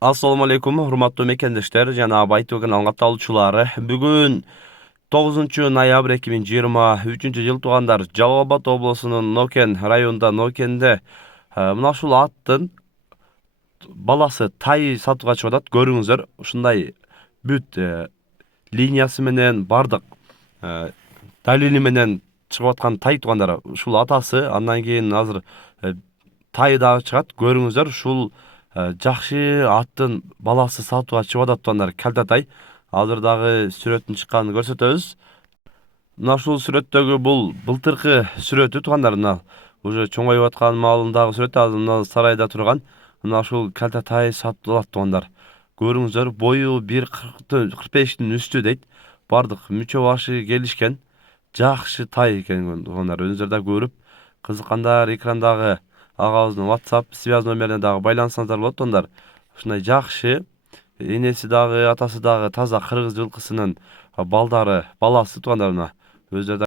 Assalamu alaikum, hurmatly mekendешler жана Baytö kanalına kатталуучулары. Бүгүн 9 noyabr 2023-жыл туугандар Жалал Абад облусунун Нокен районунда Нокенде мына ушул аттын баласы тай сатууга чыгып атат. Көрүңүздөр, ушундай бүт линиясы менен бардык далили менен чыгып аткан тай туугандар. Ушул атасы, андан кийин азыр тай дагы чыгат. Көрүңүздөр, ушул жакшы аттын баласы сатууга чыгып атат туугандар. Калта тай. Азыр дагы сүрөтүн чыкканын көрсөтөбүз. Мына ушул сүрөттөгү бул былтыркы сүрөтү туугандар. Мына уже чоңоюп аткан маалындагы сүрөт, азыр мына сарайда турган. Мына ушул калта тай сатылат туугандар. Көрүңүздөр, бою 1,45-тин үстү дейт. Бардык мүчө башы келишкен. Жакшы тай экен туугандар. Өзүңүздөр да көрүп кызыккандар экрандагы агабыздын WhatsApp связь номерине дагы байлансаңыздар болот туугандар. Ушундай жакшы энеси дагы, атасы дагы таза кыргыз жылкысынын балдары, баласы туугандар. Мына өзүлөр